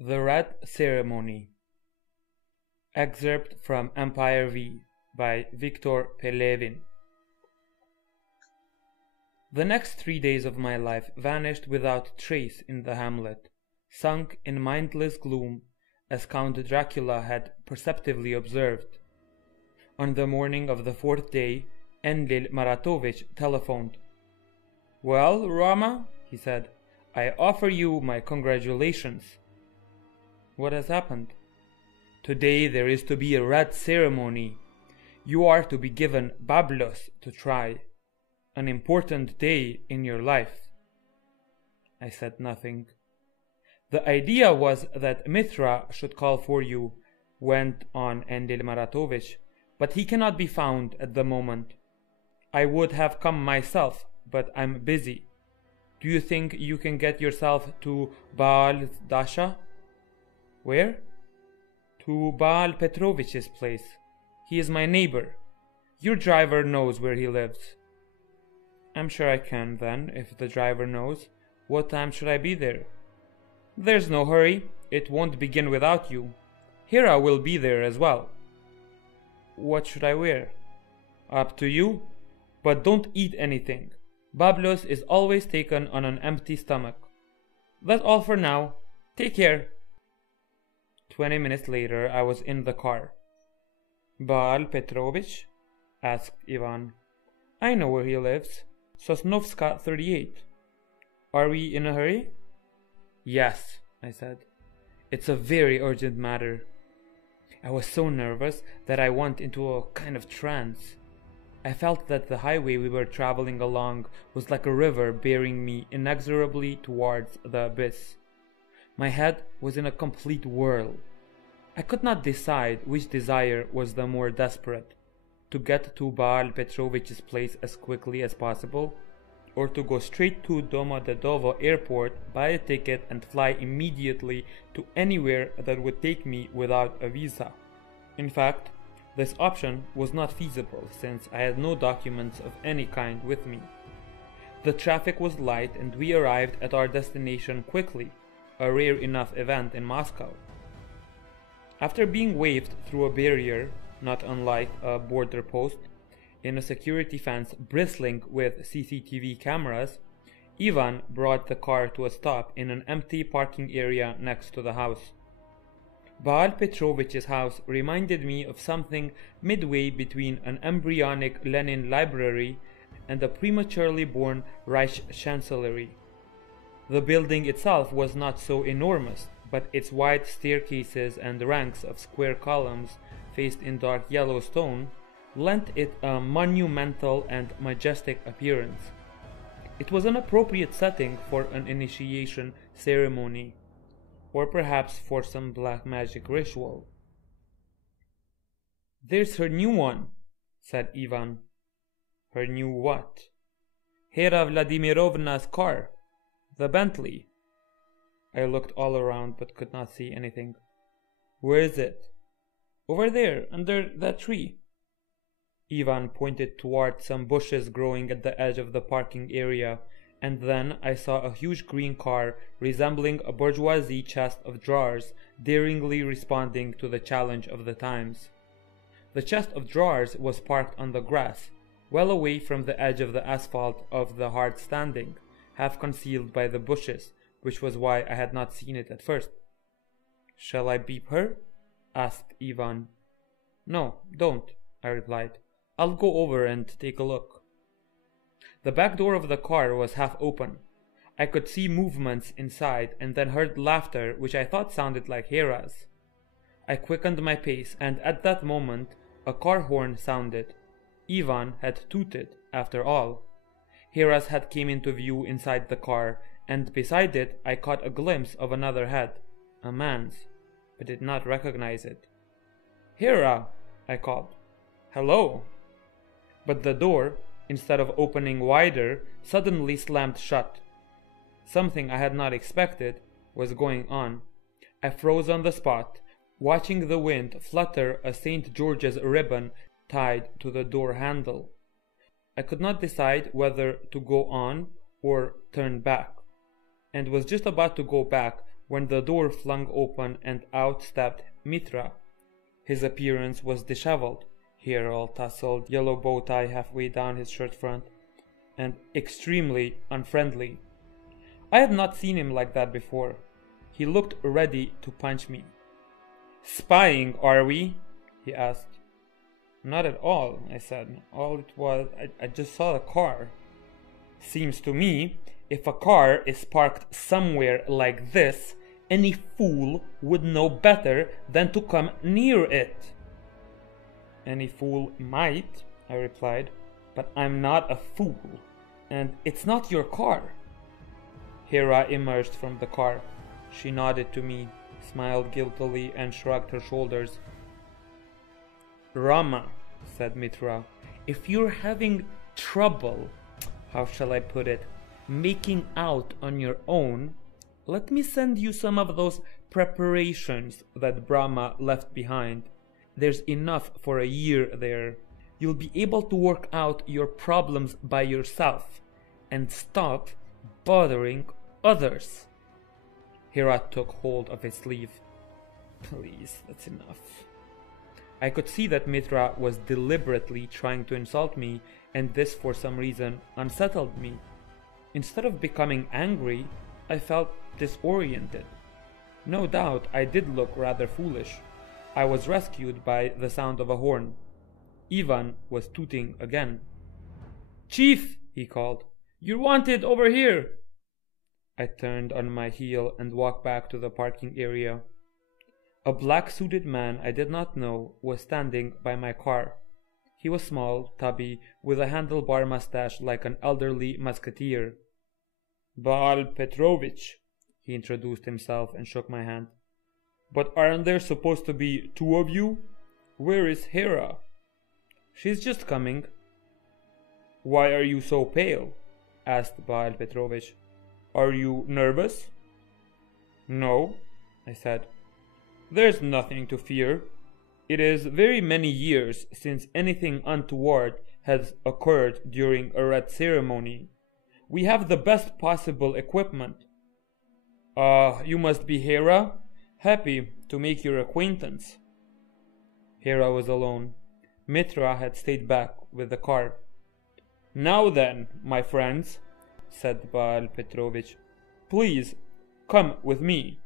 The Red Ceremony. Excerpt from Empire V by Victor Pelevin. The next 3 days of my life vanished without trace in the hamlet, sunk in mindless gloom, as Count Dracula had perceptively observed. On the morning of the fourth day, Enlil Maratovich telephoned. "Well, Rama," he said, "I offer you my congratulations." "What has happened?" "Today there is to be a red ceremony. You are to be given Bablos to try. An important day in your life." I said nothing. "The idea was that Mithra should call for you," went on Enlil Maratovich, "but he cannot be found at the moment. I would have come myself, but I'm busy. Do you think you can get yourself to Baal Dasha?" "Where?" "To Baal Petrovich's place. He is my neighbor. Your driver knows where he lives." "I'm sure I can, then, if the driver knows. What time should I be there?" "There's no hurry. It won't begin without you. Hera will be there as well." "What should I wear?" "Up to you. But don't eat anything. Bablos is always taken on an empty stomach. That's all for now. Take care." 20 minutes later I was in the car. "Baal Petrovich?" asked Ivan. "I know where he lives. Sosnovska 38. Are we in a hurry?" "Yes," I said. "It's a very urgent matter." I was so nervous that I went into a kind of trance. I felt that the highway we were traveling along was like a river bearing me inexorably towards the abyss. My head was in a complete whirl. I could not decide which desire was the more desperate, to get to Baal Petrovich's place as quickly as possible, or to go straight to Domodedovo airport, buy a ticket and fly immediately to anywhere that would take me without a visa. In fact, this option was not feasible since I had no documents of any kind with me. The traffic was light and we arrived at our destination quickly, a rare enough event in Moscow. After being waved through a barrier, not unlike a border post, in a security fence bristling with CCTV cameras, Ivan brought the car to a stop in an empty parking area next to the house. Baal Petrovich's house reminded me of something midway between an embryonic Lenin library and a prematurely born Reich chancellery. The building itself was not so enormous, but its wide staircases and ranks of square columns faced in dark yellow stone lent it a monumental and majestic appearance. It was an appropriate setting for an initiation ceremony, or perhaps for some black magic ritual. "There's her new one," said Ivan. "Her new what?" "Hera Vladimirovna's car. The Bentley." I looked all around but could not see anything. "Where is it?" "Over there, under that tree." Ivan pointed toward some bushes growing at the edge of the parking area, and then I saw a huge green car resembling a bourgeoisie chest of drawers daringly responding to the challenge of the times. The chest of drawers was parked on the grass, well away from the edge of the asphalt of the hard standing, half concealed by the bushes, which was why I had not seen it at first. "Shall I beep her?" asked Ivan. "No, don't," I replied. "I'll go over and take a look." The back door of the car was half open. I could see movements inside and then heard laughter which I thought sounded like Hera's. I quickened my pace, and at that moment a car horn sounded. Ivan had tooted, after all. Hera's head came into view inside the car, and beside it I caught a glimpse of another head, a man's, but did not recognize it. "Hera!" I called. "Hello!" But the door, instead of opening wider, suddenly slammed shut. Something I had not expected was going on. I froze on the spot, watching the wind flutter a St. George's ribbon tied to the door handle. I could not decide whether to go on or turn back, and was just about to go back when the door flung open and out stepped Mitra. His appearance was disheveled, hair all tousled, yellow bow tie halfway down his shirt front, and extremely unfriendly. I had not seen him like that before. He looked ready to punch me. "Spying, are we?" he asked. "Not at all," I said. "All it was, I just saw the car." "Seems to me, if a car is parked somewhere like this, any fool would know better than to come near it." "Any fool might," I replied, "but I'm not a fool, and it's not your car." Hera emerged from the car. She nodded to me, smiled guiltily, and shrugged her shoulders. "Rama," said Mitra, "if you're having trouble, how shall I put it, making out on your own, let me send you some of those preparations that Brahma left behind. There's enough for a year there. You'll be able to work out your problems by yourself and stop bothering others." Hera took hold of his sleeve. "Please, that's enough." I could see that Mitra was deliberately trying to insult me, and this for some reason unsettled me. Instead of becoming angry, I felt disoriented. No doubt I did look rather foolish. I was rescued by the sound of a horn. Ivan was tooting again. "Chief," he called, "you're wanted over here." I turned on my heel and walked back to the parking area. A black-suited man I did not know was standing by my car. He was small, tubby, with a handlebar mustache like an elderly musketeer. "Baal Petrovich," he introduced himself and shook my hand. "But aren't there supposed to be two of you? Where is Hera?" "She's just coming." "Why are you so pale?" asked Baal Petrovich. "Are you nervous?" "No," I said. "There's nothing to fear. It is very many years since anything untoward has occurred during a red ceremony. We have the best possible equipment." You must be Hera? Happy to make your acquaintance." Hera was alone. Mitra had stayed back with the car. "Now then, my friends," said Baal Petrovich, "please come with me."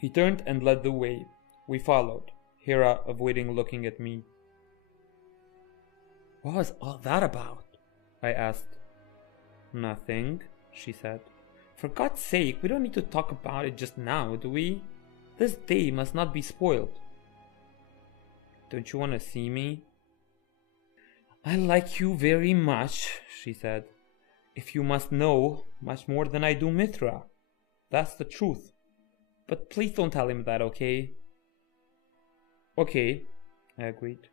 He turned and led the way. We followed, Hera avoiding looking at me. "What was all that about?" I asked. "Nothing," she said. "For God's sake, we don't need to talk about it just now, do we? This day must not be spoiled." "Don't you want to see me?" "I like you very much," she said. "If you must know, much more than I do Mitra. That's the truth. But please don't tell him that, okay?" "Okay," I agreed.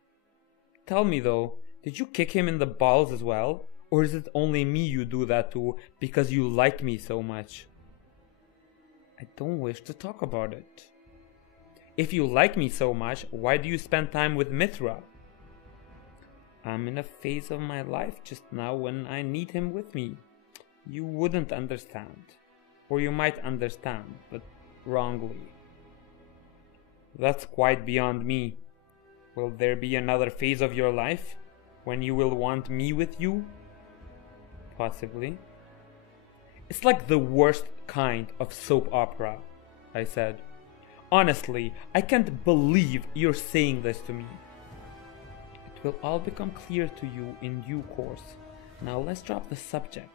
"Tell me though, did you kick him in the balls as well? Or is it only me you do that to because you like me so much?" "I don't wish to talk about it." "If you like me so much, why do you spend time with Mitra?" "I'm in a phase of my life just now when I need him with me. You wouldn't understand. Or you might understand, but wrongly." "That's quite beyond me. Will there be another phase of your life when you will want me with you?" "Possibly." "It's like the worst kind of soap opera," I said. "Honestly, I can't believe you're saying this to me." "It will all become clear to you in due course. Now let's drop the subject."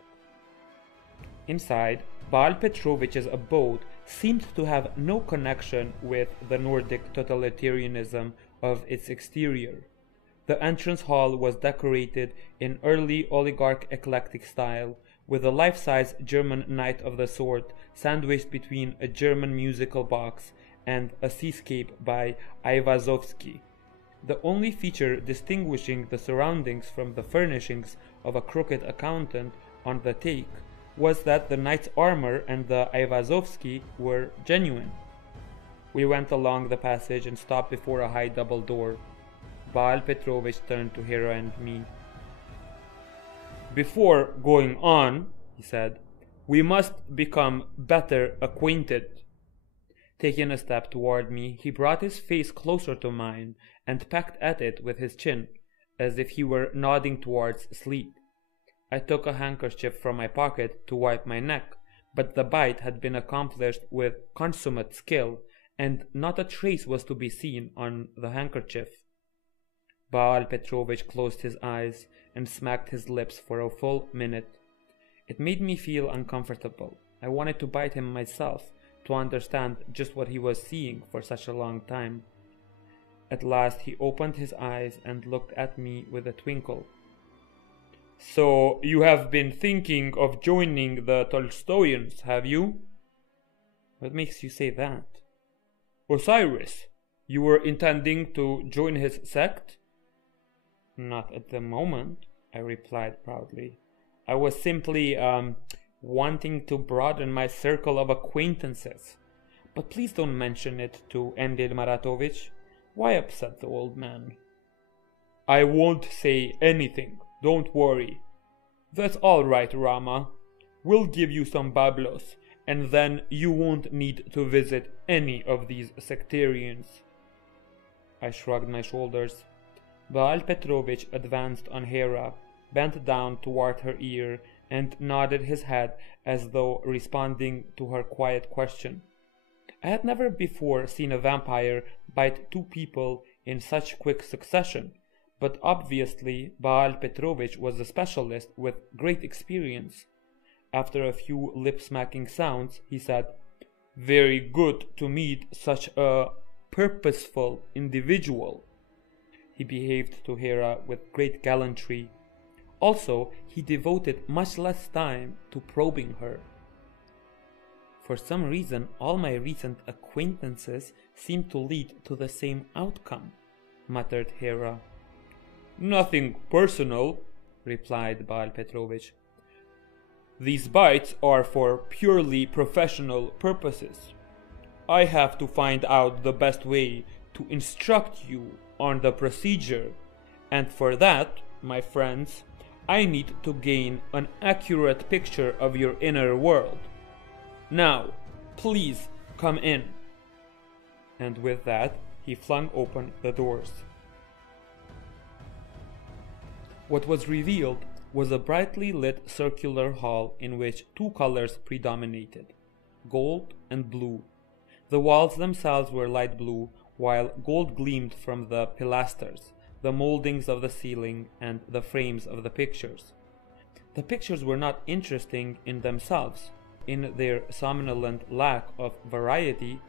Inside, Baal Petrovich's abode seemed to have no connection with the Nordic totalitarianism of its exterior. The entrance hall was decorated in early oligarch eclectic style, with a life-size German Knight of the Sword sandwiched between a German musical box and a seascape by Aivazovsky. The only feature distinguishing the surroundings from the furnishings of a crooked accountant on the take was that the knight's armor and the Aivazovsky were genuine. We went along the passage and stopped before a high double door. Baal Petrovich turned to Hera and me. "Before going on," he said, We must become better acquainted. Taking a step toward me, he brought his face closer to mine and pecked at it with his chin, as if he were nodding towards sleep. I took a handkerchief from my pocket to wipe my neck, but the bite had been accomplished with consummate skill, and not a trace was to be seen on the handkerchief. Baal Petrovich closed his eyes and smacked his lips for a full minute. It made me feel uncomfortable. I wanted to bite him myself, to understand just what he was seeing for such a long time. At last he opened his eyes and looked at me with a twinkle. So you have been thinking of joining the Tolstoyans, have you? What makes you say that? Osiris, you were intending to join his sect? Not at the moment, I replied proudly. I was simply, wanting to broaden my circle of acquaintances. But please don't mention it to Endil Maratovich. Why upset the old man? I won't say anything, don't worry. That's all right, Rama. We'll give you some bablos, and then you won't need to visit any of these sectarians. I shrugged my shoulders. Baal Petrovich advanced on Hera, bent down toward her ear, and nodded his head as though responding to her quiet question. I had never before seen a vampire bite two people in such quick succession, but obviously Baal Petrovich was a specialist with great experience. After a few lip-smacking sounds, he said, "Very good to meet such a purposeful individual." He behaved to Hera with great gallantry. Also, he devoted much less time to probing her. For some reason, all my recent acquaintances seem to lead to the same outcome, muttered Hera. Nothing personal, replied Baal Petrovich. These bites are for purely professional purposes. I have to find out the best way to instruct you on the procedure, and for that, my friends, I need to gain an accurate picture of your inner world. Now, please come in. And with that, he flung open the doors. What was revealed was a brightly lit circular hall in which two colors predominated, gold and blue. The walls themselves were light blue, while gold gleamed from the pilasters, the moldings of the ceiling, and the frames of the pictures. The pictures were not interesting in themselves. In their somnolent lack of variety,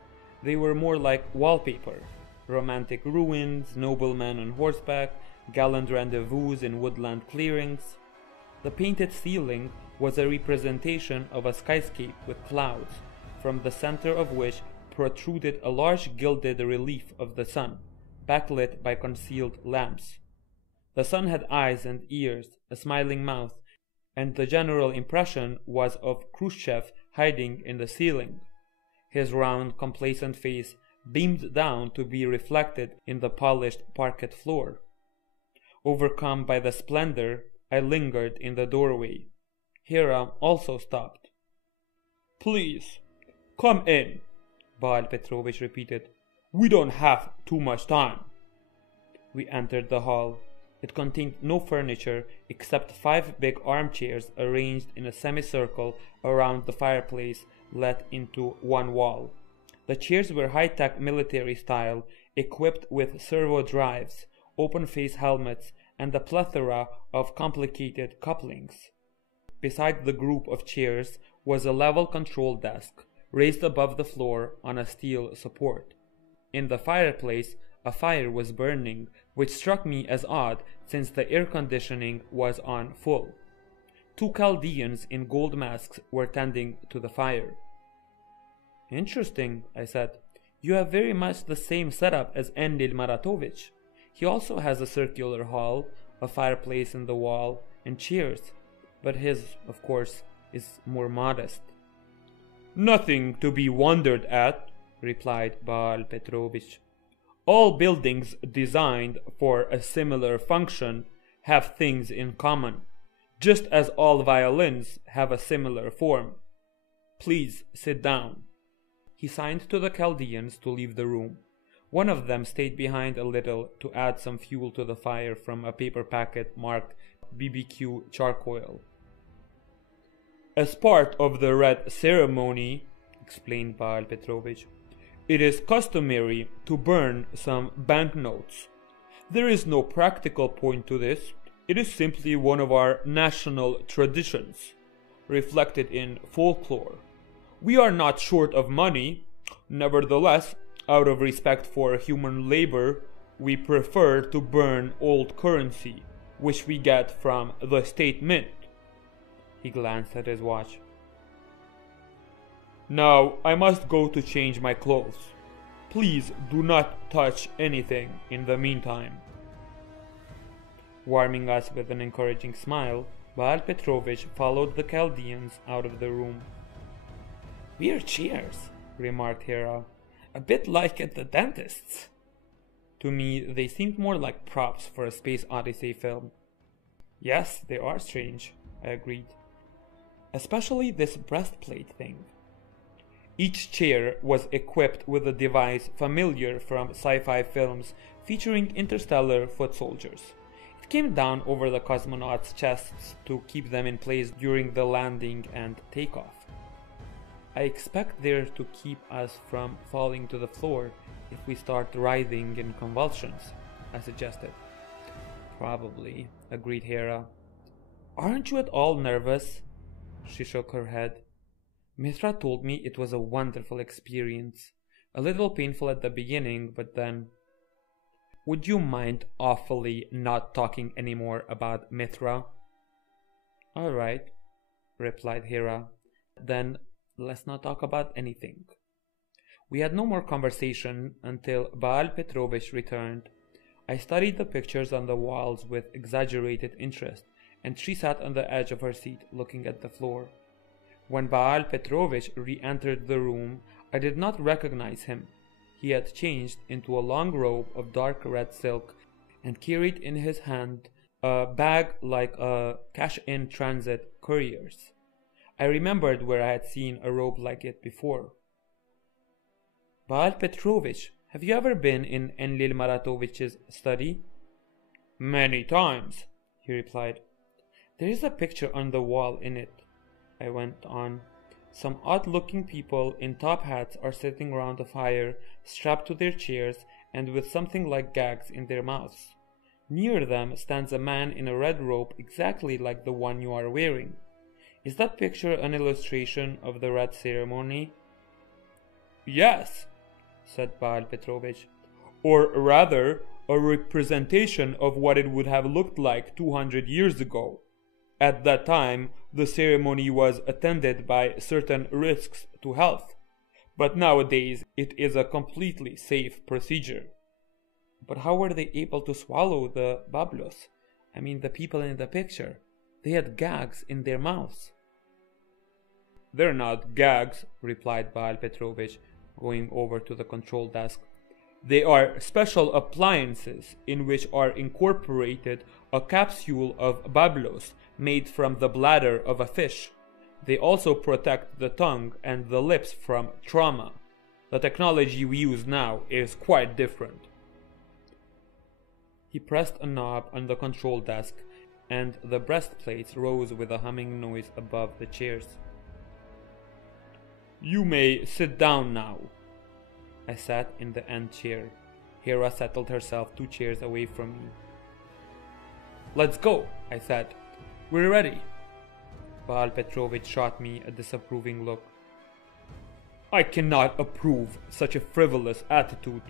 they were more like wallpaper. Romantic ruins, noblemen on horseback, gallant rendezvous in woodland clearings. The painted ceiling was a representation of a skyscape with clouds, from the center of which protruded a large gilded relief of the sun, backlit by concealed lamps. The sun had eyes and ears, a smiling mouth, and the general impression was of Khrushchev hiding in the ceiling. His round, complacent face beamed down to be reflected in the polished parquet floor. Overcome by the splendor, I lingered in the doorway. Hera also stopped. "Please, come in," Baal Petrovich repeated. "We don't have too much time." We entered the hall. It contained no furniture except 5 big armchairs arranged in a semicircle around the fireplace let into one wall. The chairs were high-tech military style, equipped with servo drives, open-face helmets, and a plethora of complicated couplings. Beside the group of chairs was a level control desk, raised above the floor on a steel support. In the fireplace, a fire was burning, which struck me as odd since the air conditioning was on full. 2 Chaldeans in gold masks were tending to the fire. "Interesting," I said. "You have very much the same setup as Endil Maratovich. He also has a circular hall, a fireplace in the wall, and chairs, but his, of course, is more modest." "Nothing to be wondered at," replied Baal Petrovich. "All buildings designed for a similar function have things in common, just as all violins have a similar form. Please sit down." He signed to the Chaldeans to leave the room. One of them stayed behind a little to add some fuel to the fire from a paper packet marked BBQ charcoal. "As part of the red ceremony," explained Baal Petrovich, "it is customary to burn some banknotes. There is no practical point to this. It is simply one of our national traditions, reflected in folklore. We are not short of money. Nevertheless, out of respect for human labor, we prefer to burn old currency, which we get from the state mint." He glanced at his watch. "Now I must go to change my clothes. Please do not touch anything in the meantime." Warming us with an encouraging smile, Baal Petrovich followed the Chaldeans out of the room. "Weird chairs," remarked Hera. "A bit like at the dentist's." To me, they seemed more like props for a Space Odyssey film. "Yes, they are strange," I agreed. "Especially this breastplate thing." Each chair was equipped with a device familiar from sci-fi films featuring interstellar foot soldiers. It came down over the cosmonauts' chests to keep them in place during the landing and takeoff. "I expect they're to keep us from falling to the floor if we start writhing in convulsions," I suggested. "Probably," agreed Hera. "Aren't you at all nervous?" She shook her head. "Mithra told me it was a wonderful experience. A little painful at the beginning, but then—" "Would you mind awfully not talking anymore about Mithra?" "All right," replied Hera. "Then let's not talk about anything." We had no more conversation until Baal Petrovich returned. I studied the pictures on the walls with exaggerated interest, and she sat on the edge of her seat looking at the floor. When Baal Petrovich re-entered the room, I did not recognize him. He had changed into a long robe of dark red silk and carried in his hand a bag like a cash-in transit courier's. I remembered where I had seen a robe like it before. "Baal Petrovich, have you ever been in Enlil Maratovich's study?" "Many times," he replied. "There is a picture on the wall in it," I went on. "Some odd-looking people in top hats are sitting around a fire, strapped to their chairs and with something like gags in their mouths. Near them stands a man in a red robe exactly like the one you are wearing. Is that picture an illustration of the red ceremony?" "Yes," said Baal Petrovich, "or rather, a representation of what it would have looked like 200 years ago. At that time, the ceremony was attended by certain risks to health, but nowadays it is a completely safe procedure." "But how were they able to swallow the bablos? I mean, the people in the picture. They had gags in their mouths." "They're not gags," replied Baal Petrovich, going over to the control desk. "They are special appliances in which are incorporated a capsule of bablos made from the bladder of a fish. They also protect the tongue and the lips from trauma. The technology we use now is quite different." He pressed a knob on the control desk, and the breastplates rose with a humming noise above the chairs. "You may sit down now." I sat in the end chair. Hera settled herself 2 chairs away from me. "Let's go," I said. "We're ready." Baal Petrovich shot me a disapproving look. "I cannot approve such a frivolous attitude.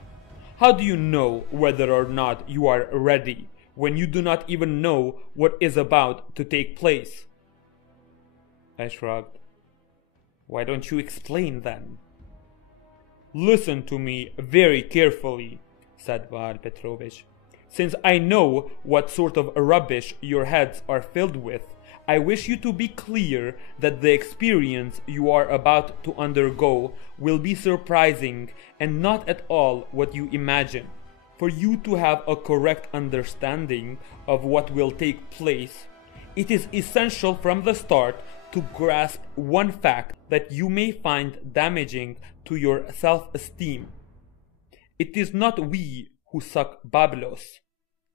How do you know whether or not you are ready when you do not even know what is about to take place?" I shrugged. "Why don't you explain then?" "Listen to me very carefully," said Baal Petrovich. "Since I know what sort of rubbish your heads are filled with, I wish you to be clear that the experience you are about to undergo will be surprising and not at all what you imagine. For you to have a correct understanding of what will take place, it is essential from the start to grasp one fact that you may find damaging to your self-esteem. It is not we who suck bablos.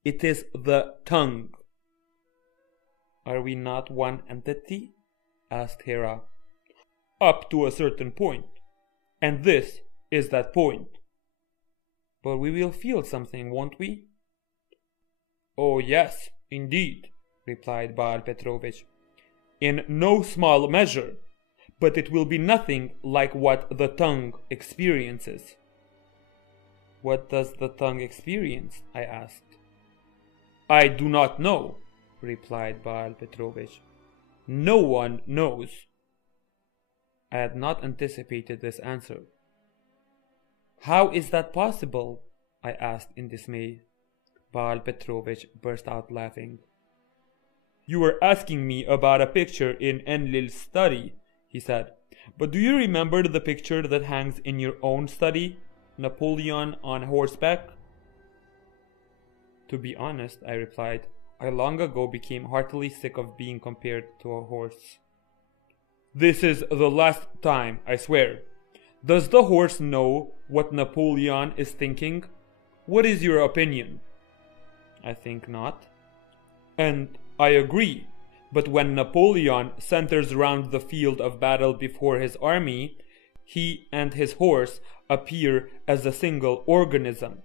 It is the tongue. Are we not one entity? Asked Hera. Up to a certain point. And this is that point. But we will feel something, won't we? Oh yes, indeed, replied Baal Petrovich. In no small measure, but it will be nothing like what the tongue experiences. What does the tongue experience? I asked. I do not know, replied Baal Petrovich. No one knows. I had not anticipated this answer. How is that possible? I asked in dismay. Baal Petrovich burst out laughing. You were asking me about a picture in Enlil's study, he said. But do you remember the picture that hangs in your own study? Napoleon on horseback? To be honest, I replied, I long ago became heartily sick of being compared to a horse. This is the last time, I swear. Does the horse know what Napoleon is thinking? What is your opinion? I think not. And I agree, but when Napoleon centers round the field of battle before his army, he and his horse appear as a single organism.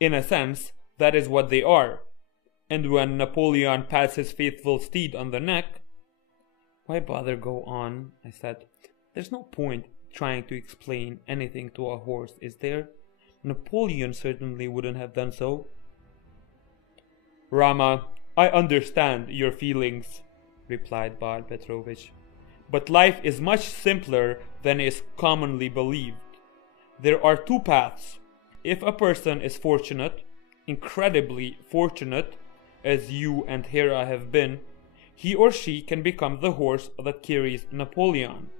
In a sense, that is what they are. And when Napoleon pats his faithful steed on the neck... Why bother go on? I said. There's no point trying to explain anything to a horse, is there? Napoleon certainly wouldn't have done so. Rama, I understand your feelings, replied Baal Petrovich. But life is much simpler than is commonly believed. There are two paths. If a person is fortunate, incredibly fortunate, as you and Hera have been, he or she can become the horse that carries Napoleon.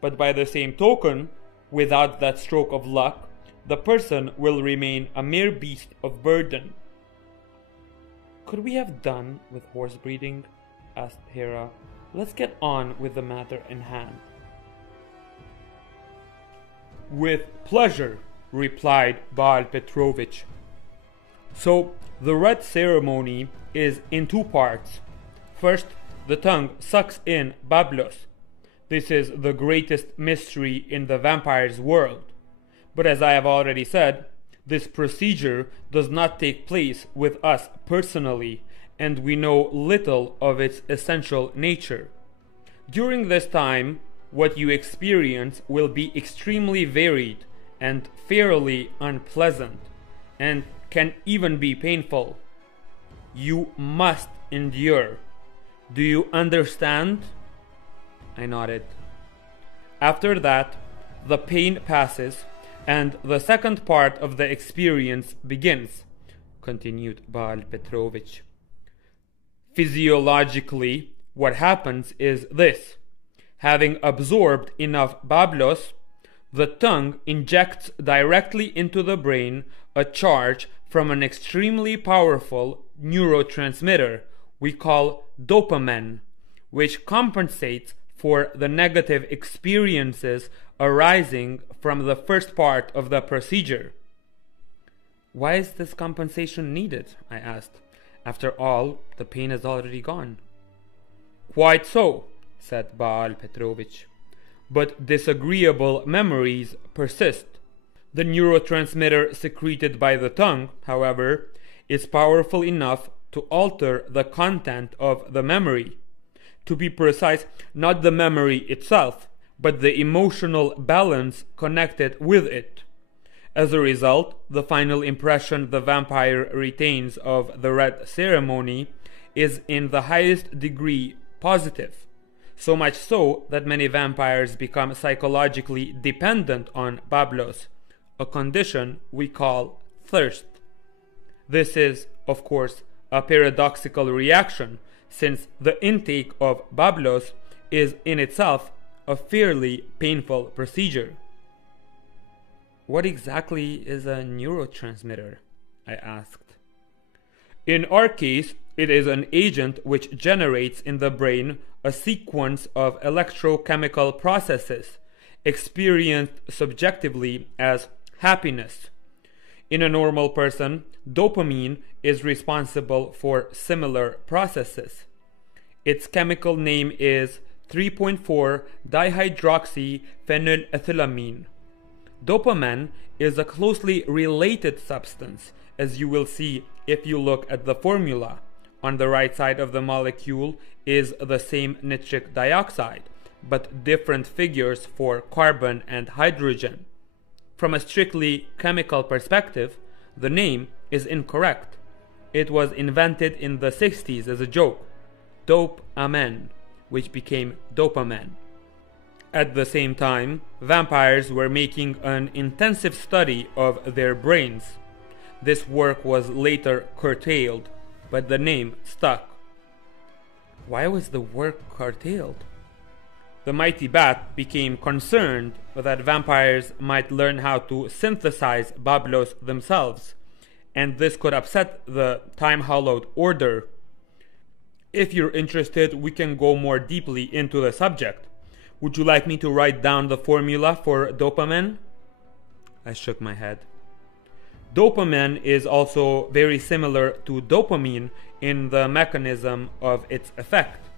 But by the same token, without that stroke of luck, the person will remain a mere beast of burden. Could we have done with horse breeding? Asked Hera. Let's get on with the matter in hand. With pleasure, replied Baal Petrovich. So, the red ceremony is in two parts. First, the tongue sucks in bablos. This is the greatest mystery in the vampire's world. But as I have already said, this procedure does not take place with us personally, and we know little of its essential nature. During this time, what you experience will be extremely varied and fairly unpleasant, and can even be painful. You must endure. Do you understand? I nodded. After that, the pain passes, and the second part of the experience begins, continued Baal Petrovich. Physiologically, what happens is this. Having absorbed enough bablos, the tongue injects directly into the brain a charge from an extremely powerful neurotransmitter we call dopamine, which compensates for the negative experiences arising from the first part of the procedure. Why is this compensation needed? I asked. After all, the pain is already gone. Quite so, said Baal Petrovich. But disagreeable memories persist. The neurotransmitter secreted by the tongue, however, is powerful enough to alter the content of the memory. To be precise, not the memory itself, but the emotional balance connected with it. As a result, the final impression the vampire retains of the red ceremony is in the highest degree positive, so much so that many vampires become psychologically dependent on bablos, a condition we call thirst. This is, of course, a paradoxical reaction, since the intake of bablos is in itself a fairly painful procedure. What exactly is a neurotransmitter? I asked. In our case, It is an agent which generates in the brain a sequence of electrochemical processes experienced subjectively as happiness. In a normal person, dopamine is responsible for similar processes. Its chemical name is 3,4-dihydroxyphenylethylamine. Dopamine is a closely related substance, as you will see if you look at the formula. On the right side of the molecule is the same nitric dioxide, but different figures for carbon and hydrogen. From a strictly chemical perspective, the name is incorrect. It was invented in the 60s as a joke, dope-amen, which became dopamine. At the same time, vampires were making an intensive study of their brains. This work was later curtailed, but the name stuck. Why was the work curtailed? The mighty bat became concerned that vampires might learn how to synthesize Bablos themselves, and this could upset the time-hallowed order. If you're interested, we can go more deeply into the subject. Would you like me to write down the formula for dopamine? I shook my head. Dopamine is also very similar to dopamine in the mechanism of its effect,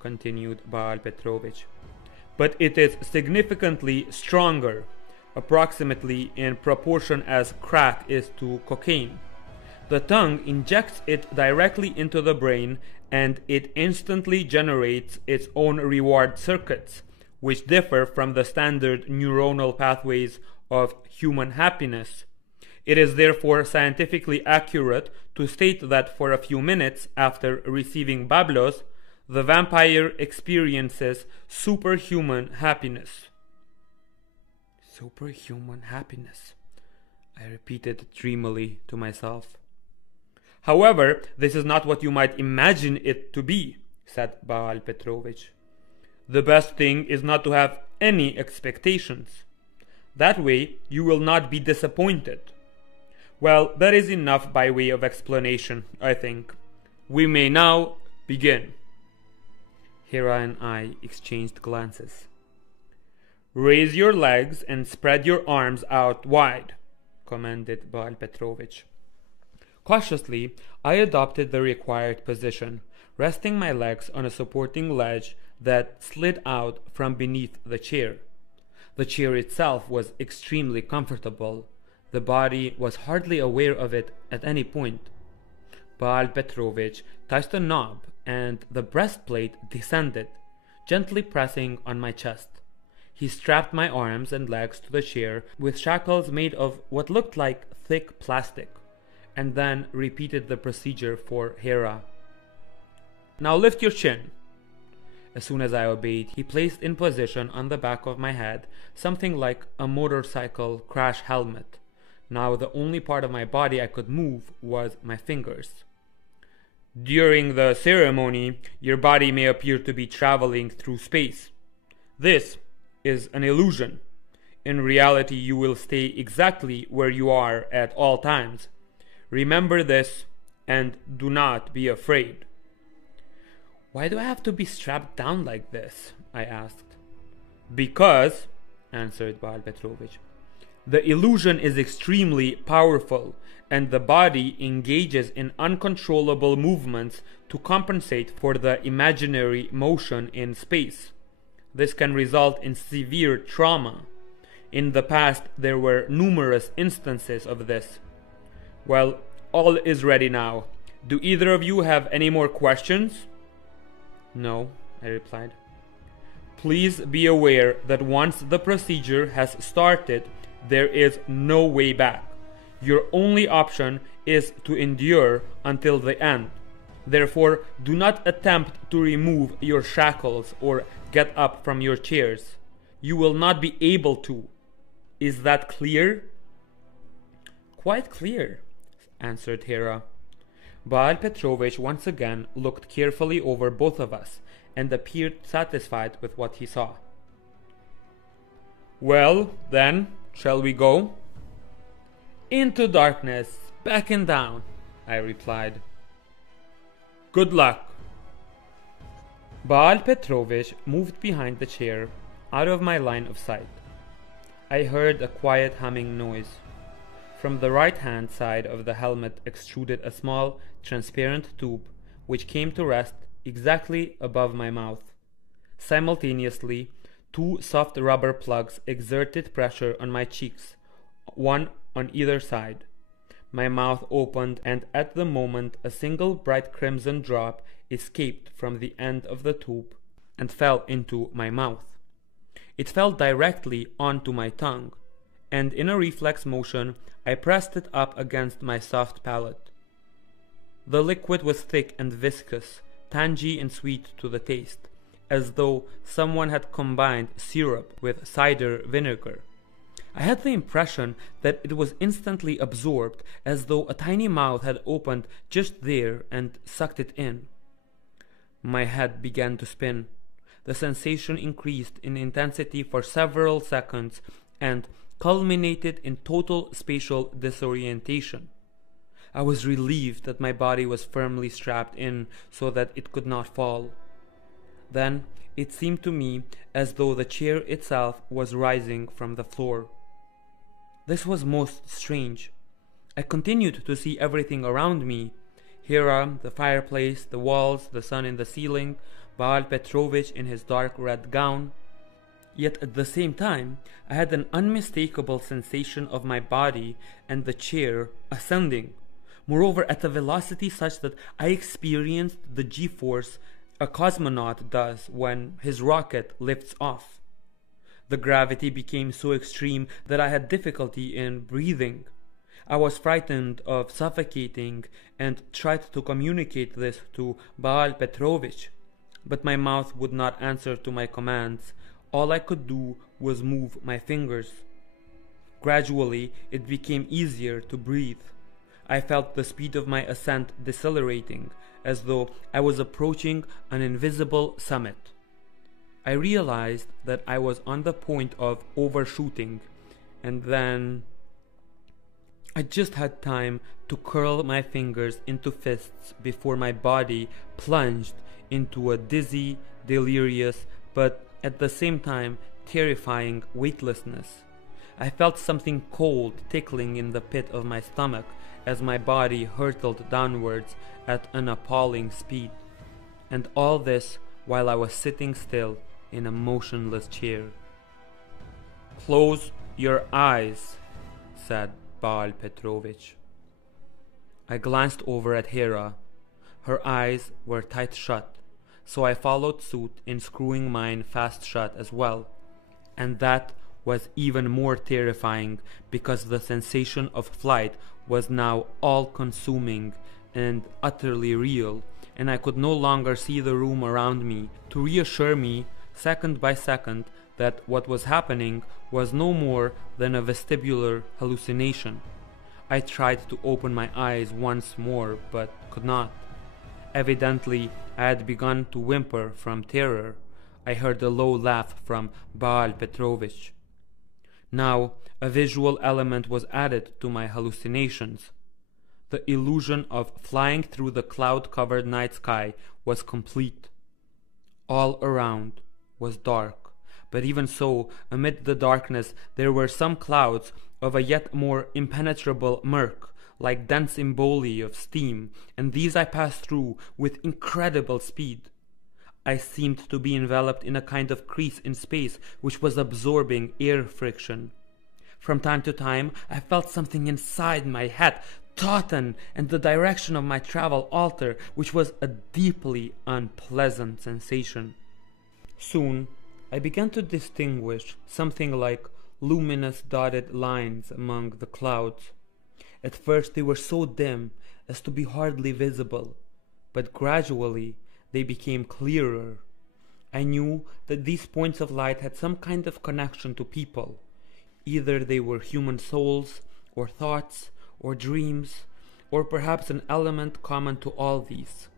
continued Baal Petrovich. But it is significantly stronger, approximately in proportion as crack is to cocaine. The tongue injects it directly into the brain, and it instantly generates its own reward circuits, which differ from the standard neuronal pathways of human happiness. It is therefore scientifically accurate to state that for a few minutes after receiving Bablos, the vampire experiences superhuman happiness. Superhuman happiness, I repeated dreamily to myself. However, this is not what you might imagine it to be, said Baal Petrovich. The best thing is not to have any expectations. That way you will not be disappointed. Well, that is enough by way of explanation, I think. We may now begin. Hera and I exchanged glances. Raise your legs and spread your arms out wide, commanded Baal Petrovich. Cautiously, I adopted the required position, resting my legs on a supporting ledge that slid out from beneath the chair. The chair itself was extremely comfortable. The body was hardly aware of it at any point. Baal Petrovich touched a knob, and the breastplate descended, gently pressing on my chest. He strapped my arms and legs to the chair with shackles made of what looked like thick plastic, and then repeated the procedure for Hera. Now lift your chin. As soon as I obeyed, he placed in position on the back of my head something like a motorcycle crash helmet. Now the only part of my body I could move was my fingers. During the ceremony, your body may appear to be traveling through space. This is an illusion. In reality, you will stay exactly where you are at all times. Remember this, and do not be afraid. Why do I have to be strapped down like this? I asked. Because, answered Baal Petrovich, the illusion is extremely powerful, and the body engages in uncontrollable movements to compensate for the imaginary motion in space. This can result in severe trauma. In the past, there were numerous instances of this. Well, all is ready now. Do either of you have any more questions? No, I replied. Please be aware that once the procedure has started, there is no way back. Your only option is to endure until the end. Therefore, do not attempt to remove your shackles or get up from your chairs. You will not be able to. Is that clear? Quite clear, answered Hera. Baal Petrovich once again looked carefully over both of us and appeared satisfied with what he saw. Well, then, shall we go? Into darkness, back and down, I replied. Good luck. Baal Petrovich moved behind the chair, out of my line of sight. I heard a quiet humming noise. From the right-hand side of the helmet extruded a small, transparent tube, which came to rest exactly above my mouth. Simultaneously, two soft rubber plugs exerted pressure on my cheeks, one on either side. My mouth opened, and at the moment a single bright crimson drop escaped from the end of the tube and fell into my mouth. It fell directly onto my tongue, and in a reflex motion I pressed it up against my soft palate. The liquid was thick and viscous, tangy and sweet to the taste, as though someone had combined syrup with cider vinegar. I had the impression that it was instantly absorbed, as though a tiny mouth had opened just there and sucked it in. My head began to spin. The sensation increased in intensity for several seconds and culminated in total spatial disorientation. I was relieved that my body was firmly strapped in so that it could not fall. Then it seemed to me as though the chair itself was rising from the floor. This was most strange. I continued to see everything around me: Hera, the fireplace, the walls, the sun in the ceiling, Baal Petrovich in his dark red gown. Yet at the same time, I had an unmistakable sensation of my body and the chair ascending, moreover at a velocity such that I experienced the G-force a cosmonaut does when his rocket lifts off. The gravity became so extreme that I had difficulty in breathing. I was frightened of suffocating and tried to communicate this to Baal Petrovich, but my mouth would not answer to my commands. All I could do was move my fingers. Gradually, it became easier to breathe. I felt the speed of my ascent decelerating, as though I was approaching an invisible summit. I realized that I was on the point of overshooting, and then I just had time to curl my fingers into fists before my body plunged into a dizzy, delirious, but at the same time terrifying weightlessness. I felt something cold tickling in the pit of my stomach as my body hurtled downwards at an appalling speed. And all this while I was sitting still in a motionless chair. "Close your eyes," said Baal Petrovich. I glanced over at Hera. Her eyes were tight shut, so I followed suit in screwing mine fast shut as well, and that was even more terrifying because the sensation of flight was now all-consuming and utterly real, and I could no longer see the room around me to reassure me second by second that what was happening was no more than a vestibular hallucination. I tried to open my eyes once more, but could not. Evidently, I had begun to whimper from terror. I heard a low laugh from Baal Petrovich. Now, a visual element was added to my hallucinations. The illusion of flying through the cloud-covered night sky was complete. All around was dark, but even so, amid the darkness there were some clouds of a yet more impenetrable murk, like dense emboli of steam, and these I passed through with incredible speed. I seemed to be enveloped in a kind of crease in space which was absorbing air friction. From time to time I felt something inside my head tauten and the direction of my travel alter, which was a deeply unpleasant sensation. Soon I began to distinguish something like luminous dotted lines among the clouds. At first they were so dim as to be hardly visible, but gradually they became clearer. I knew that these points of light had some kind of connection to people. Either they were human souls, or thoughts, or dreams, or perhaps an element common to all these.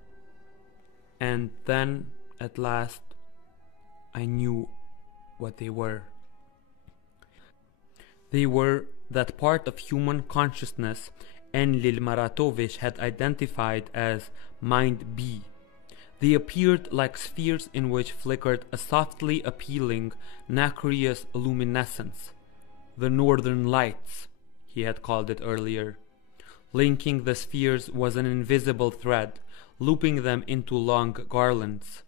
And then, at last, I knew what they were. They were that part of human consciousness Enlil Maratovich had identified as Mind B. They appeared like spheres in which flickered a softly appealing nacreous luminescence. The Northern Lights, he had called it earlier. Linking the spheres was an invisible thread, looping them into long garlands.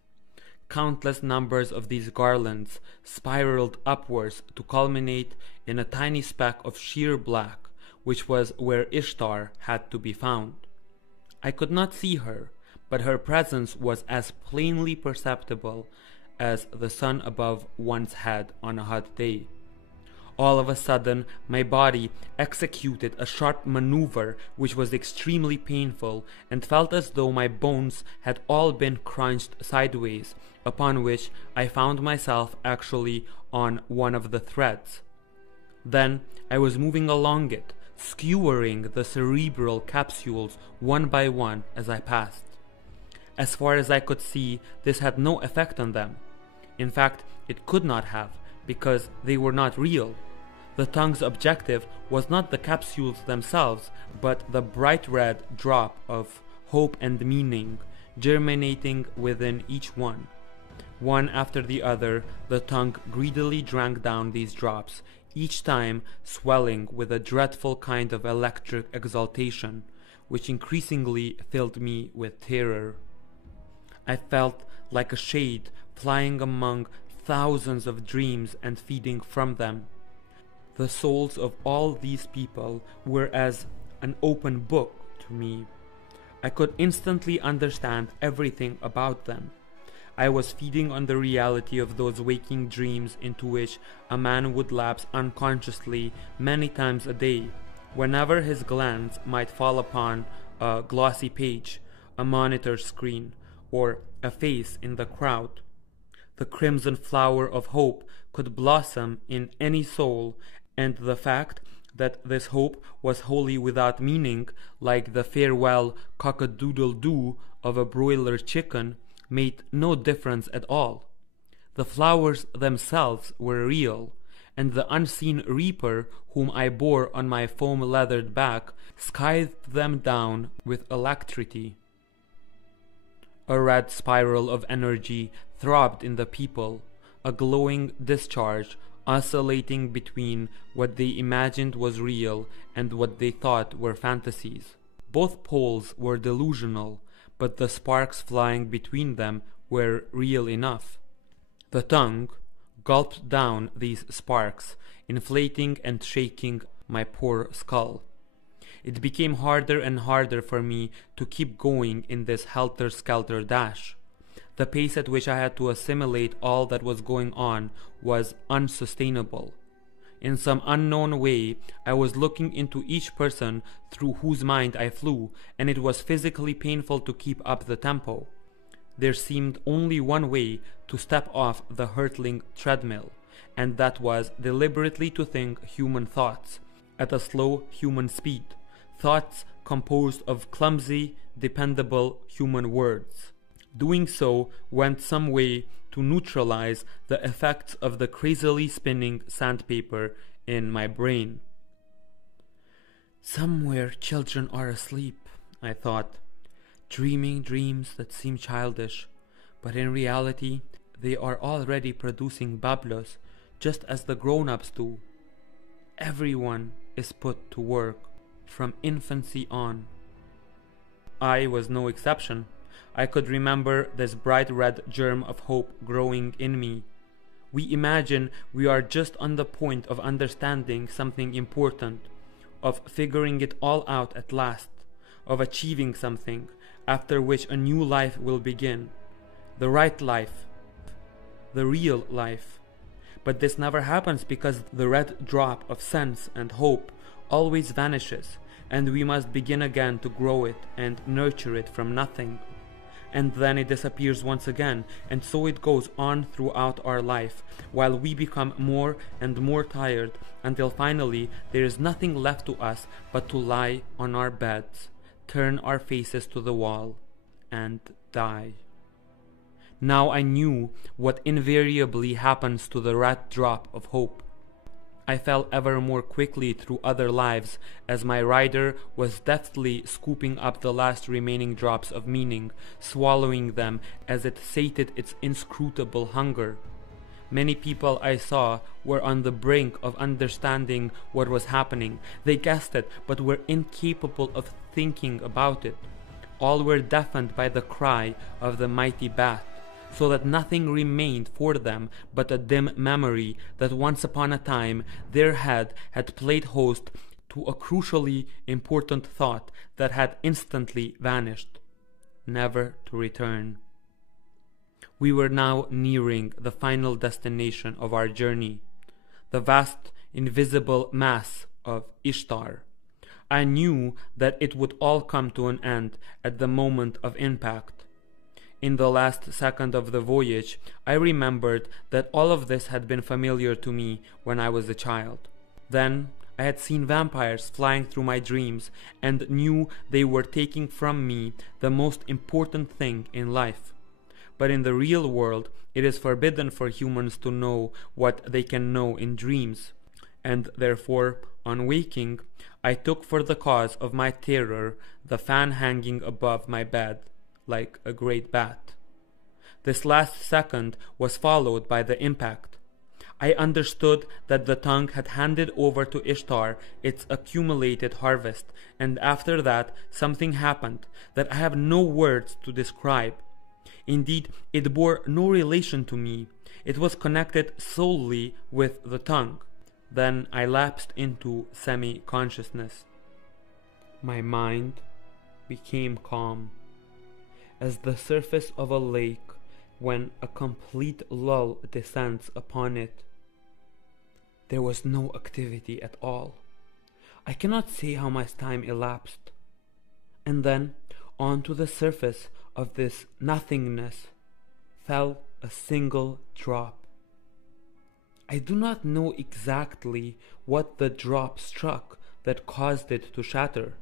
Countless numbers of these garlands spiraled upwards to culminate in a tiny speck of sheer black, which was where Ishtar had to be found. I could not see her, but her presence was as plainly perceptible as the sun above one's head on a hot day. All of a sudden, my body executed a sharp maneuver which was extremely painful and felt as though my bones had all been crunched sideways, upon which I found myself actually on one of the threads. Then I was moving along it, skewering the cerebral capsules one by one as I passed. As far as I could see, this had no effect on them. In fact, it could not have, because they were not real. The tongue's objective was not the capsules themselves, but the bright red drop of hope and meaning germinating within each one. One after the other, the tongue greedily drank down these drops, each time swelling with a dreadful kind of electric exaltation, which increasingly filled me with terror. I felt like a shade flying among thousands of dreams and feeding from them. The souls of all these people were as an open book to me. I could instantly understand everything about them. I was feeding on the reality of those waking dreams into which a man would lapse unconsciously many times a day, whenever his glance might fall upon a glossy page, a monitor screen, or a face in the crowd. The crimson flower of hope could blossom in any soul, and the fact that this hope was wholly without meaning, like the farewell cock-a-doodle-doo of a broiler chicken, made no difference at all. The flowers themselves were real, and the unseen reaper whom I bore on my foam-leathered back scythed them down with alacrity. A red spiral of energy throbbed in the people, a glowing discharge oscillating between what they imagined was real and what they thought were fantasies. Both poles were delusional, but the sparks flying between them were real enough. The tongue gulped down these sparks, inflating and shaking my poor skull. It became harder and harder for me to keep going in this helter-skelter dash. The pace at which I had to assimilate all that was going on was unsustainable. In some unknown way, I was looking into each person through whose mind I flew, and it was physically painful to keep up the tempo. There seemed only one way to step off the hurtling treadmill, and that was deliberately to think human thoughts, at a slow human speed, thoughts composed of clumsy, dependable human words. Doing so went some way to neutralize the effects of the crazily spinning sandpaper in my brain. Somewhere children are asleep, I thought, dreaming dreams that seem childish, but in reality they are already producing bablos just as the grown-ups do. Everyone is put to work from infancy on. I was no exception. I could remember this bright red germ of hope growing in me. We imagine we are just on the point of understanding something important, of figuring it all out at last, of achieving something, after which a new life will begin. The right life. The real life. But this never happens because the red drop of sense and hope always vanishes, and we must begin again to grow it and nurture it from nothing. And then it disappears once again, and so it goes on throughout our life, while we become more and more tired, until finally there is nothing left to us but to lie on our beds, turn our faces to the wall, and die. Now I knew what invariably happens to the red drop of hope. I fell ever more quickly through other lives, as my rider was deftly scooping up the last remaining drops of meaning, swallowing them as it sated its inscrutable hunger. Many people I saw were on the brink of understanding what was happening. They guessed it, but were incapable of thinking about it. All were deafened by the cry of the mighty bat, so that nothing remained for them but a dim memory that once upon a time their head had played host to a crucially important thought that had instantly vanished, never to return. We were now nearing the final destination of our journey, the vast invisible mass of Ishtar. I knew that it would all come to an end at the moment of impact. In the last second of the voyage, I remembered that all of this had been familiar to me when I was a child. Then I had seen vampires flying through my dreams and knew they were taking from me the most important thing in life. But in the real world, it is forbidden for humans to know what they can know in dreams, and therefore, on waking, I took for the cause of my terror the fan hanging above my bed, like a great bat. This last second was followed by the impact. I understood that the tongue had handed over to Ishtar its accumulated harvest, and after that something happened that I have no words to describe. Indeed, it bore no relation to me. It was connected solely with the tongue. Then I lapsed into semi-consciousness. My mind became calm, as the surface of a lake when a complete lull descends upon it. There was no activity at all. I cannot say how much time elapsed. And then, onto the surface of this nothingness fell a single drop. I do not know exactly what the drop struck that caused it to shatter,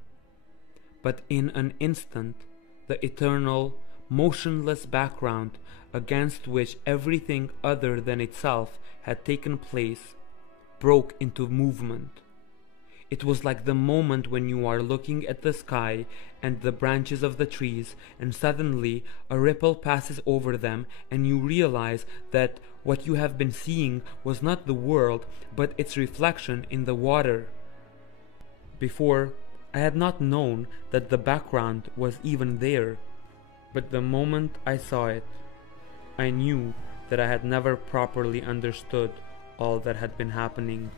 but in an instant the eternal, motionless background against which everything other than itself had taken place broke into movement. It was like the moment when you are looking at the sky and the branches of the trees, and suddenly a ripple passes over them and you realize that what you have been seeing was not the world but its reflection in the water. Before, I had not known that the background was even there, but the moment I saw it, I knew that I had never properly understood all that had been happening,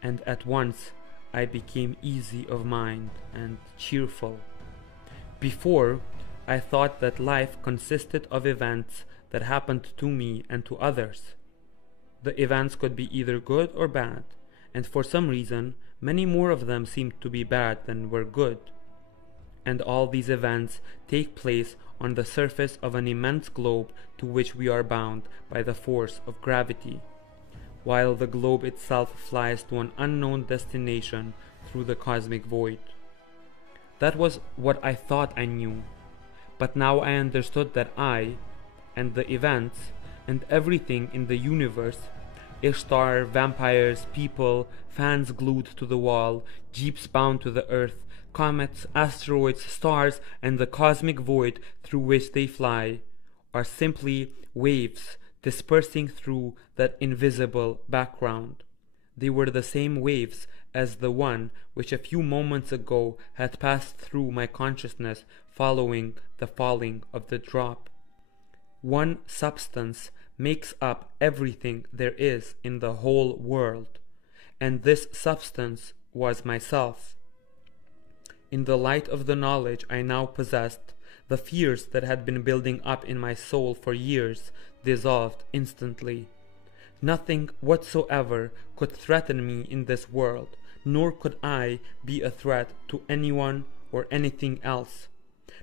and at once I became easy of mind and cheerful. Before, I thought that life consisted of events that happened to me and to others. The events could be either good or bad, and for some reason, many more of them seemed to be bad than were good. And all these events take place on the surface of an immense globe to which we are bound by the force of gravity, while the globe itself flies to an unknown destination through the cosmic void. That was what I thought I knew, but now I understood that I, and the events, and everything in the universe, Ishtar, vampires, people, fans glued to the wall, jeeps bound to the earth, comets, asteroids, stars, and the cosmic void through which they fly, are simply waves dispersing through that invisible background. They were the same waves as the one which a few moments ago had passed through my consciousness following the falling of the drop. One substance makes up everything there is in the whole world, and this substance was myself. In the light of the knowledge I now possessed, the fears that had been building up in my soul for years dissolved instantly. Nothing whatsoever could threaten me in this world, nor could I be a threat to anyone or anything else.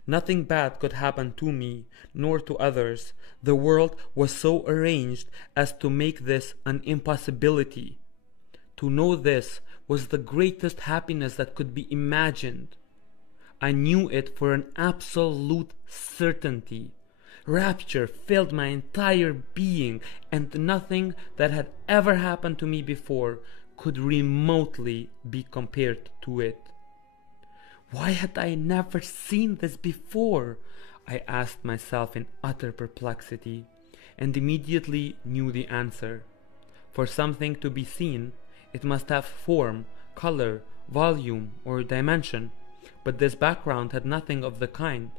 Nothing bad could happen to me, nor to others. The world was so arranged as to make this an impossibility. To know this was the greatest happiness that could be imagined. I knew it for an absolute certainty. Rapture filled my entire being, and nothing that had ever happened to me before could remotely be compared to it. Why had I never seen this before? I asked myself in utter perplexity, and immediately knew the answer. For something to be seen, it must have form, color, volume, or dimension, but this background had nothing of the kind.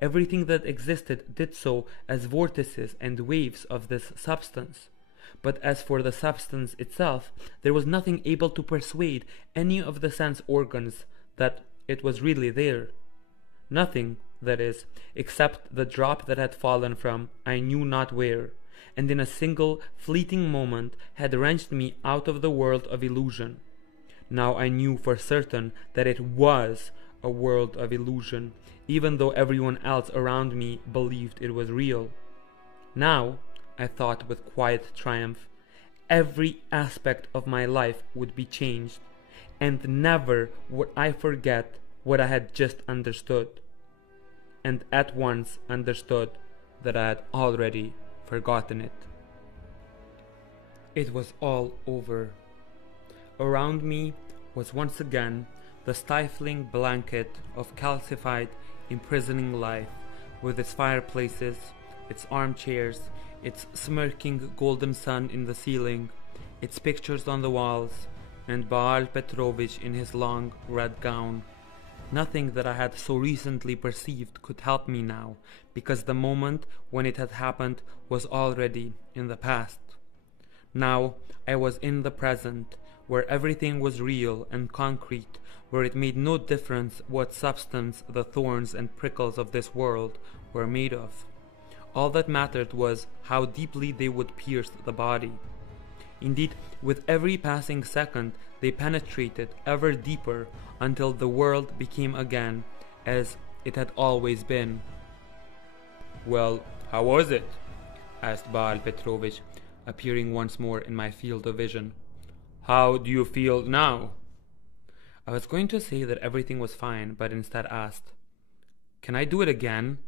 Everything that existed did so as vortices and waves of this substance. But as for the substance itself, there was nothing able to persuade any of the sense organs that it was really there. Nothing, that is, except the drop that had fallen from I knew not where, and in a single fleeting moment had wrenched me out of the world of illusion. Now I knew for certain that it was a world of illusion, even though everyone else around me believed it was real. Now, I thought with quiet triumph, every aspect of my life would be changed, and never would I forget what I had just understood, and at once understood that I had already forgotten it. It was all over. Around me was once again the stifling blanket of calcified, imprisoning life, with its fireplaces, its armchairs, its smirking golden sun in the ceiling, its pictures on the walls, and Baal Petrovich in his long red gown. Nothing that I had so recently perceived could help me now, because the moment when it had happened was already in the past. Now I was in the present, where everything was real and concrete, where it made no difference what substance the thorns and prickles of this world were made of. All that mattered was how deeply they would pierce the body. Indeed, with every passing second they penetrated ever deeper until the world became again as it had always been. "Well, how was it?" asked Baal Petrovich, appearing once more in my field of vision. "How do you feel now?" I was going to say that everything was fine, but instead asked, "Can I do it again?"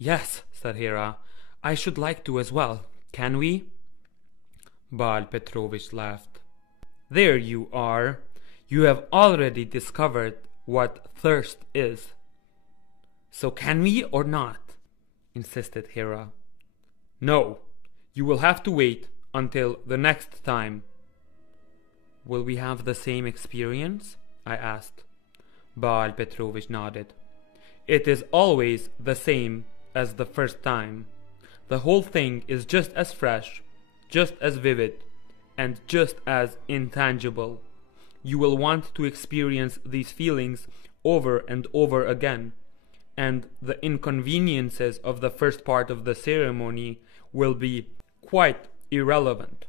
"Yes," said Hera, "I should like to as well. Can we?" Baal Petrovich laughed. "There you are. You have already discovered what thirst is." "So can we or not?" insisted Hera. "No, you will have to wait until the next time." "Will we have the same experience?" I asked. Baal Petrovich nodded. "It is always the same as the first time. The whole thing is just as fresh, just as vivid, and just as intangible. You will want to experience these feelings over and over again, and the inconveniences of the first part of the ceremony will be quite irrelevant."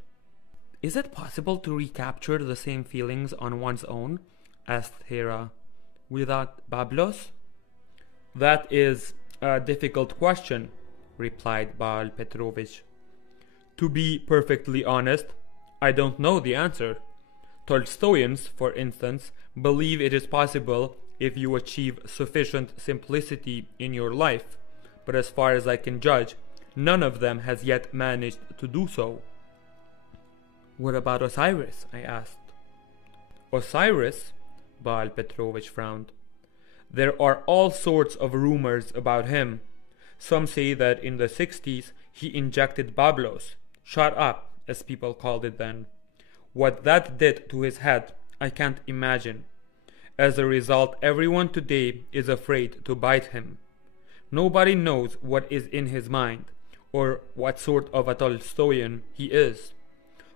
"Is it possible to recapture the same feelings on one's own?" asked Hera. "Without Bablos?" "That is a difficult question," replied Baal Petrovich. "To be perfectly honest, I don't know the answer. Tolstoyans, for instance, believe it is possible if you achieve sufficient simplicity in your life, but as far as I can judge, none of them has yet managed to do so." "What about Osiris?" I asked. "Osiris?" Baal Petrovich frowned. "There are all sorts of rumors about him. Some say that in the 60s he injected Bablos, shot up, as people called it then. What that did to his head, I can't imagine. As a result, everyone today is afraid to bite him. Nobody knows what is in his mind, or what sort of a Tolstoyan he is.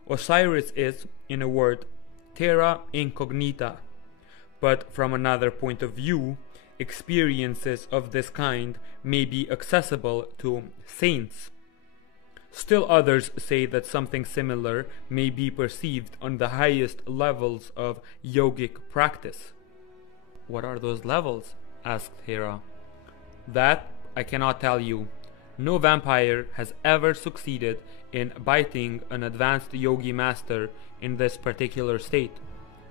Osiris is, in a word, terra incognita. But from another point of view, experiences of this kind may be accessible to saints. Still others say that something similar may be perceived on the highest levels of yogic practice." "What are those levels?" asked Hera. "That I cannot tell you. No vampire has ever succeeded in biting an advanced yogi master in this particular state,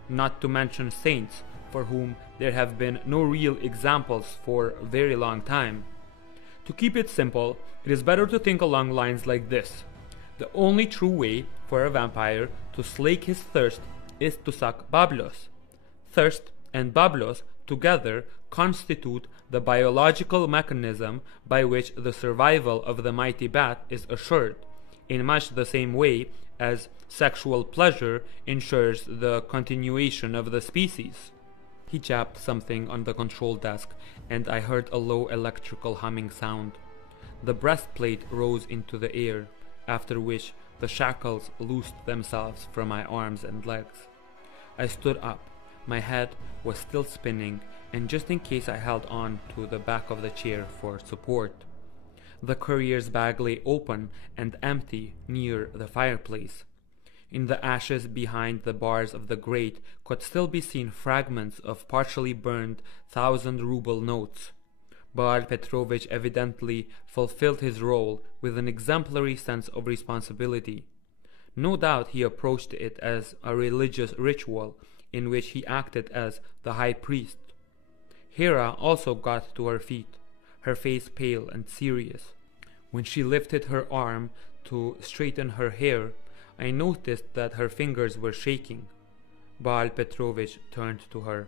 not to mention saints, for whom there have been no real examples for a very long time. To keep it simple, it is better to think along lines like this. The only true way for a vampire To slake his thirst is to suck bablos. Thirst and bablos together constitute the biological mechanism by which the survival of the mighty bat is assured, in much the same way as sexual pleasure ensures the continuation of the species. He jabbed something on the control desk, and I heard a low electrical humming sound. The breastplate rose into the air, after which the shackles loosed themselves from my arms and legs. I stood up. My head was still spinning, and just in case I held on to the back of the chair for support. The courier's bag lay open and empty near the fireplace. In the ashes behind the bars of the grate could still be seen fragments of partially burned 1,000-ruble notes. Baal Petrovich evidently fulfilled his role with an exemplary sense of responsibility. No doubt he approached it as a religious ritual in which he acted as the high priest. Hera also got to her feet, her face pale and serious. When she lifted her arm to straighten her hair, I noticed that her fingers were shaking. Baal Petrovich turned to her.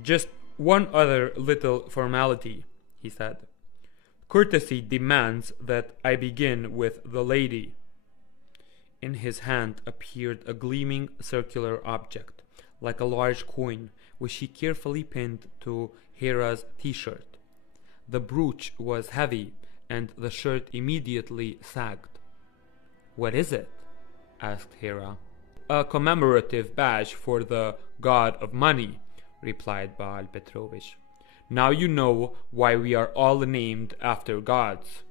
"Just one other little formality," he said. "Courtesy demands that I begin with the lady." In his hand appeared a gleaming circular object, like a large coin, which he carefully pinned to Hera's t-shirt. The brooch was heavy, and the shirt immediately sagged. "What is it?" asked Hera. "A commemorative badge for the god of money," replied Baal Petrovich. "Now you know why we are all named after gods."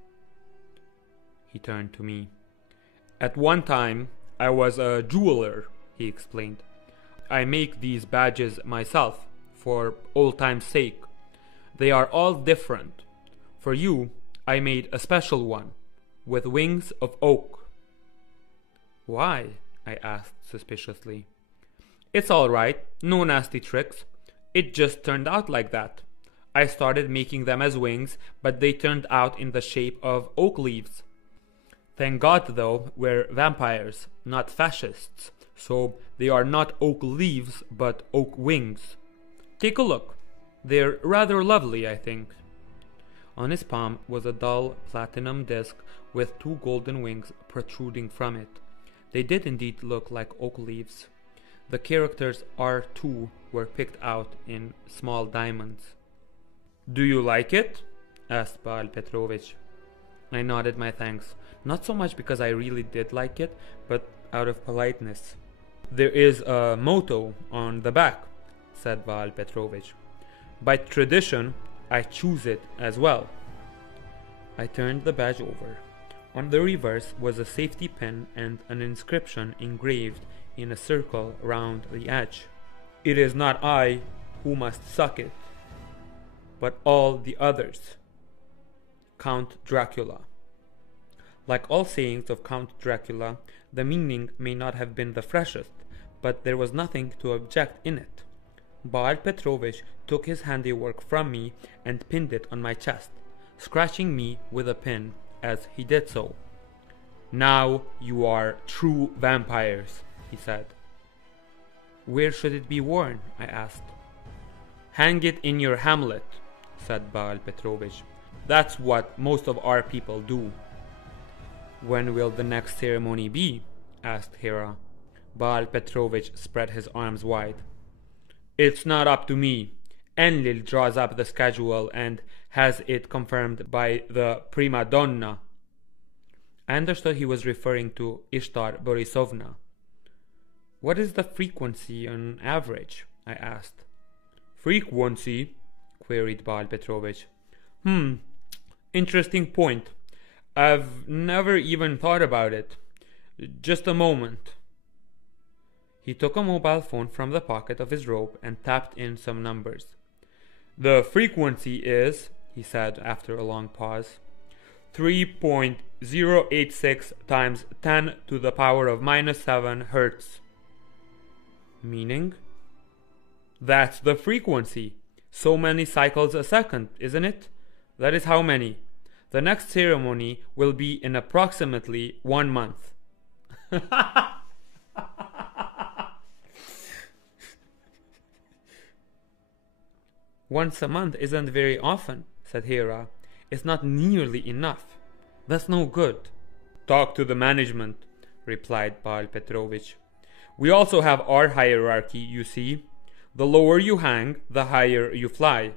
He turned to me. "At one time, I was a jeweler," he explained. "I make these badges myself, for old time's sake. They are all different. For you, I made a special one, with wings of oak." "Why?" I asked suspiciously. "It's all right, no nasty tricks. It just turned out like that. I started making them as wings, but they turned out in the shape of oak leaves. Thank God, though, we're vampires, not fascists, so they are not oak leaves, but oak wings. Take a look. They're rather lovely, I think." On his palm was a dull platinum disc with 2 golden wings protruding from it. They did indeed look like oak leaves. The characters R2 were picked out in small diamonds. "Do you like it?" asked Baal Petrovich. I nodded my thanks, not so much because I really did like it, but out of politeness. "There is a motto on the back," said Baal Petrovich. "By tradition, I choose it as well." I turned the badge over. On the reverse was a safety pin and an inscription engraved in a circle round the edge. "It is not I who must suck it, but all the others. Count Dracula." Like all sayings of Count Dracula, the meaning may not have been the freshest, but there was nothing to object in it. Baal Petrovich took his handiwork from me and pinned it on my chest, scratching me with a pin as he did so. "Now you are true vampires," he said. "Where should it be worn?" I asked. "Hang it in your hamlet," said Baal Petrovich. "That's what most of our people do." "When will the next ceremony be?" asked Hera. Baal Petrovich spread his arms wide. "It's not up to me. Enlil draws up the schedule and has it confirmed by the prima donna." I understood he was referring to Ishtar Borisovna. "What is the frequency on average?" I asked. "Frequency?" queried Baal Petrovich. Interesting point. I've never even thought about it. Just a moment." He took a mobile phone from the pocket of his robe and tapped in some numbers. "The frequency is," he said after a long pause, 3.086 times 10 to the power of -7 hertz. "Meaning?" "That's the frequency. So many cycles a second, isn't it? That is how many. The next ceremony will be in approximately 1 month." Once a month isn't very often, said Hera. It's not nearly enough. That's no good. Talk to the management, replied Paul Petrovich. We also have our hierarchy, you see. The lower you hang, the higher you fly.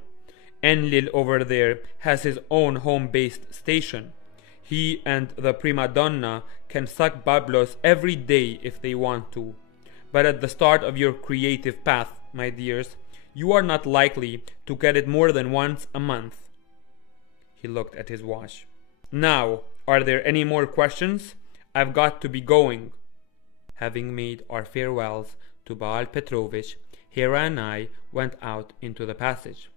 Enlil over there has his own home-based station. He and the prima donna can suck bablos every day if they want to. But at the start of your creative path, my dears, you are not likely to get it more than once a month. He looked at his watch. Now, are there any more questions? I've got to be going. Having made our farewells to Paul Petrovich, Hera and I went out into the passage.